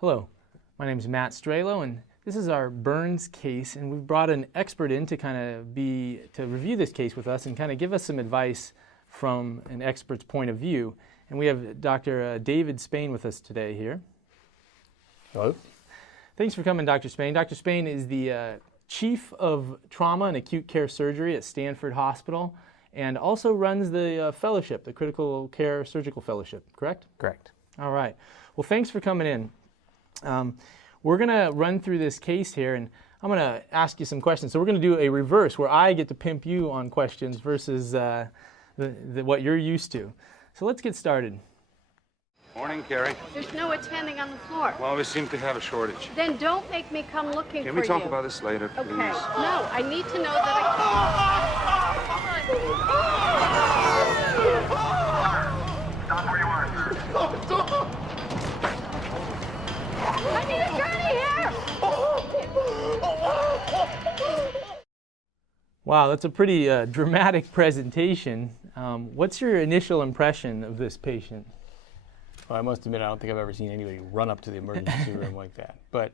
Hello, my name is Matt Stralo, and this is our burns case, and we've brought an expert in to to review this case with us and kind of give us some advice from an expert's point of view. And we have Dr. David Spain with us today here. Hello. Thanks for coming, Dr. Spain. Dr. Spain is the Chief of Trauma and Acute Care Surgery at Stanford Hospital and also runs the fellowship, the Critical Care Surgical Fellowship, correct? Correct. All right. Well, thanks for coming in. We're going to run through this case here, and I'm going to ask you some questions. So we're going to do a reverse where I get to pimp you on questions versus what you're used to. So let's get started. Morning, Carrie. There's no attending on the floor. Well, we seem to have a shortage. Then don't make me come looking for you. Can we talk about this later, please? Okay. No, I need to know that Stop where you are. I need a gurney here! Wow, that's a pretty dramatic presentation. What's your initial impression of this patient? Well, I must admit, I don't think I've ever seen anybody run up to the emergency room like that. But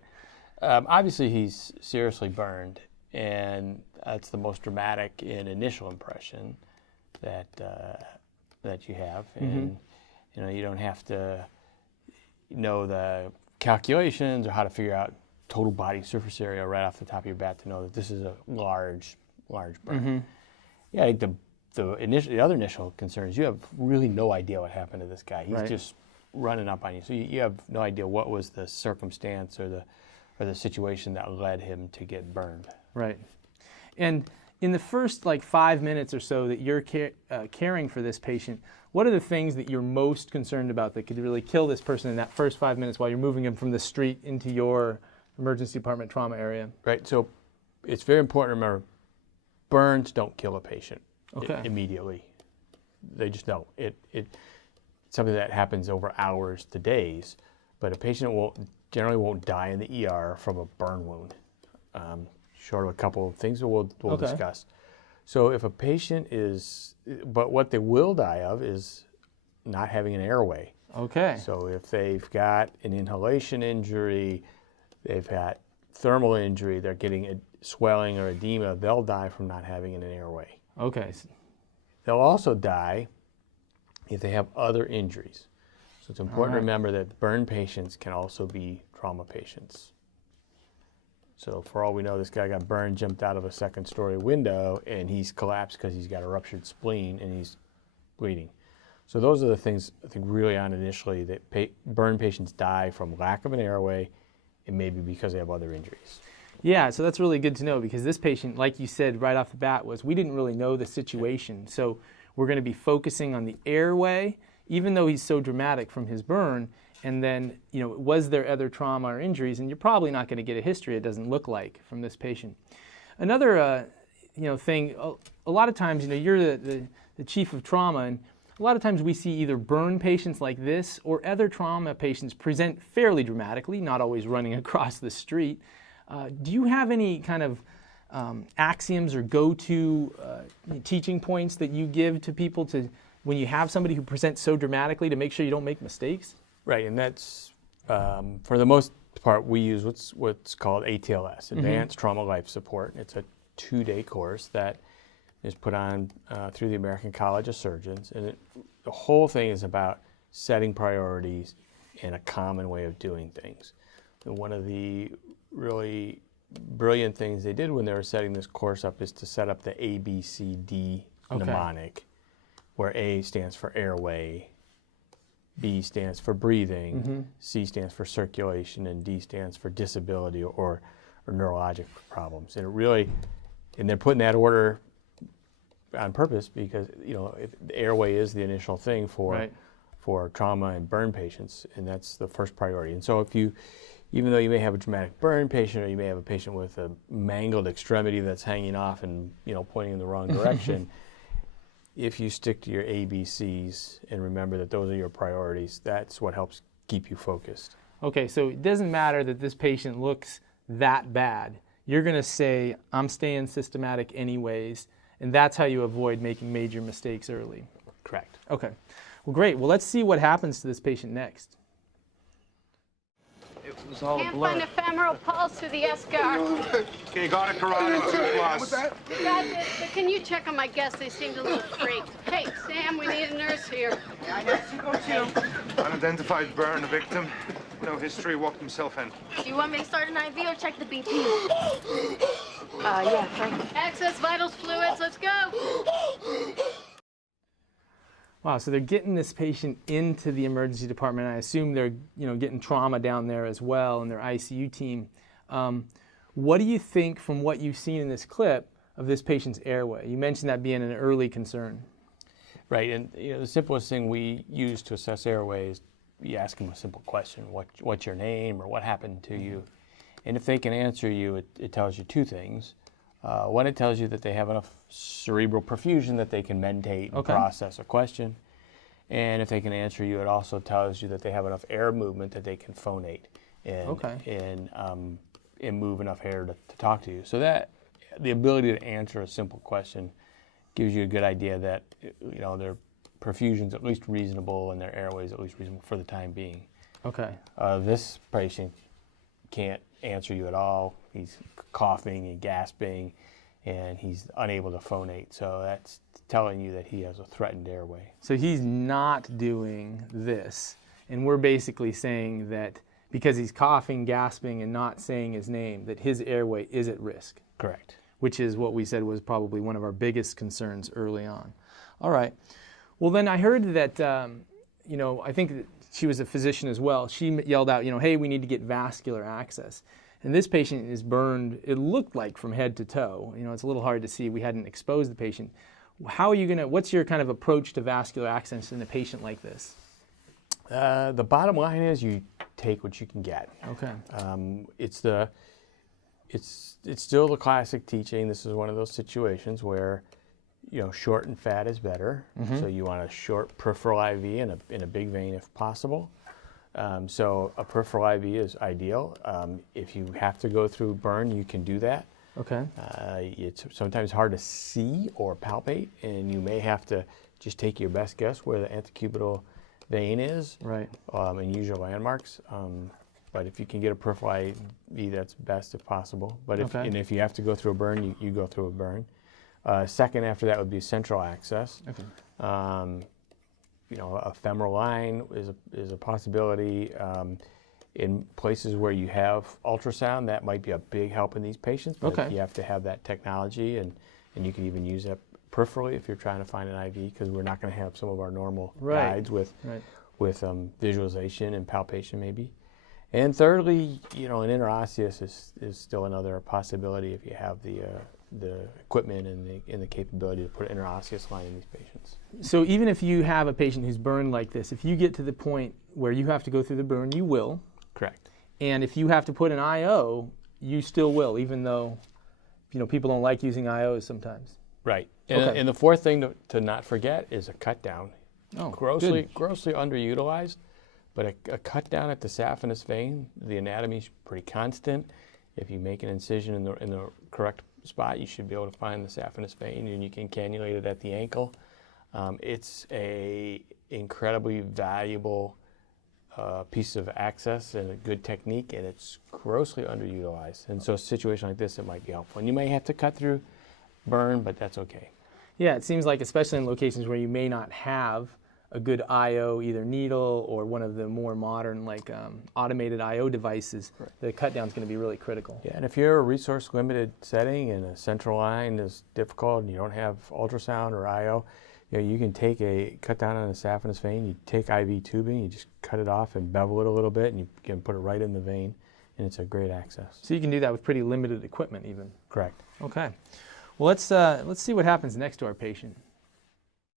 obviously, he's seriously burned, and that's the most dramatic and initial impression that that you have. And you know, you don't have to know the calculations or how to figure out total body surface area right off the top of your bat to know that this is a large burn. Yeah, I think the other initial concern is you have really no idea what happened to this guy. He's just running up on you, so you have no idea what was the circumstance or the situation that led him to get burned. Right. And in the first 5 minutes or so that you're caring for this patient, what are the things that you're most concerned about that could really kill this person in that first 5 minutes while you're moving him from the street into your emergency department trauma area? Right. So it's very important to remember, burns don't kill a patient immediately. They just don't. It's something that happens over hours to days, but a patient generally won't die in the ER from a burn wound, short of a couple of things that we'll discuss. So if a patient but what they will die of is not having an airway. Okay. So if they've got an inhalation injury, they've got thermal injury, they're getting a swelling or edema, they'll die from not having an airway. Okay. They'll also die if they have other injuries. So it's important to remember that burn patients can also be trauma patients. So for all we know, this guy got burned, jumped out of a second-story window, and he's collapsed because he's got a ruptured spleen and he's bleeding. So those are the things I think really on initially that burn patients die from lack of an airway and maybe because they have other injuries. Yeah, so that's really good to know because this patient, like you said right off the bat, we didn't really know the situation. So we're going to be focusing on the airway, even though he's so dramatic from his burn. And then, was there other trauma or injuries? And you're probably not going to get a history, it doesn't look like, from this patient. Another, thing, a lot of times, you're the chief of trauma, and a lot of times we see either burn patients like this or other trauma patients present fairly dramatically, not always running across the street. Do you have any kind of axioms or go-to teaching points that you give to people when you have somebody who presents so dramatically to make sure you don't make mistakes? Right, and that's, for the most part, we use what's called ATLS, Advanced Trauma Life Support. It's a 2-day course that is put on through the American College of Surgeons, and the whole thing is about setting priorities and a common way of doing things. And one of the really brilliant things they did when they were setting this course up is to set up the ABCD mnemonic, where A stands for airway, B stands for breathing, C stands for circulation, and D stands for disability or neurologic problems. And they're putting that order on purpose because if the airway is the initial thing for trauma and burn patients, and that's the first priority. And so even though you may have a dramatic burn patient or you may have a patient with a mangled extremity that's hanging off and pointing in the wrong direction, if you stick to your ABCs and remember that those are your priorities, that's what helps keep you focused. Okay, so it doesn't matter that this patient looks that bad. You're going to say, I'm staying systematic anyways, and that's how you avoid making major mistakes early. Correct. Okay. Well, great. Well, let's see what happens to this patient next. It was all a Can't blur. find a femoral pulse through the eschar. Okay, got a carotid 2+. You got this, but can you check on my guests? They seemed a little freaked. Hey, Sam, we need a nurse here. Unidentified burn, victim. No history, walked himself in. Do you want me to start an IV or check the BP? Yeah, thank you. Access vitals fluids, let's go. Wow, so they're getting this patient into the emergency department. I assume they're getting trauma down there as well, and their ICU team. What do you think, from what you've seen in this clip, of this patient's airway? You mentioned that being an early concern. Right, and the simplest thing we use to assess airway is you ask them a simple question: what's your name, or what happened to you? And if they can answer you, it tells you two things. One, it tells you that they have enough cerebral perfusion that they can mentate and process a question. And if they can answer you, it also tells you that they have enough air movement that they can phonate and move enough air to talk to you. So that the ability to answer a simple question gives you a good idea that their perfusion's at least reasonable and their airway is at least reasonable for the time being. Okay. This patient can't answer you at all. He's coughing and gasping, and he's unable to phonate. So that's telling you that he has a threatened airway. So he's not doing this, and we're basically saying that because he's coughing, gasping, and not saying his name, that his airway is at risk. Correct. Which is what we said was probably one of our biggest concerns early on. All right. Well, then I heard that, I think that she was a physician as well. She yelled out, hey, we need to get vascular access. And this patient is burned, it looked like from head to toe. It's a little hard to see. We hadn't exposed the patient. How are you what's your kind of approach to vascular access in a patient like this? The bottom line is you take what you can get. Okay. It's still the classic teaching. This is one of those situations where, short and fat is better. Mm-hmm. So you want a short peripheral IV in a big vein if possible. So a peripheral IV is ideal. If you have to go through burn, you can do that. Okay. It's sometimes hard to see or palpate, and you may have to just take your best guess where the antecubital vein is. Right. And use your landmarks. But if you can get a peripheral IV, that's best if possible. But if you have to go through a burn, you go through a burn. Second after that would be central access. Okay. A femoral line is a possibility. In places where you have ultrasound, that might be a big help in these patients. But you have to have that technology, and you can even use that peripherally if you're trying to find an IV, because we're not going to have some of our normal guides with visualization and palpation maybe. And thirdly, an interosseous is still another possibility if you have the equipment and the capability to put an interosseous line in these patients. So even if you have a patient who's burned like this, if you get to the point where you have to go through the burn, you will. Correct. And if you have to put an IO, you still will, even though people don't like using IOs sometimes. Right. And the fourth thing to not forget is a cut down. Oh, grossly underutilized. But a cut down at the saphenous vein, the anatomy is pretty constant. If you make an incision in the correct spot, you should be able to find the saphenous vein, and you can cannulate it at the ankle. It's a incredibly valuable piece of access and a good technique, and it's grossly underutilized. And so a situation like this, it might be helpful. And you may have to cut through burn, but that's okay. Yeah, it seems like, especially in locations where you may not have a good IO, either needle or one of the more modern, automated IO devices, the cut down is going to be really critical. Yeah, and if you're a resource-limited setting and a central line is difficult and you don't have ultrasound or IO, you can take a cut down on the saphenous vein, you take IV tubing, you just cut it off and bevel it a little bit, and you can put it right in the vein, and it's a great access. So you can do that with pretty limited equipment even. Correct. Okay. Well, let's see what happens next to our patient.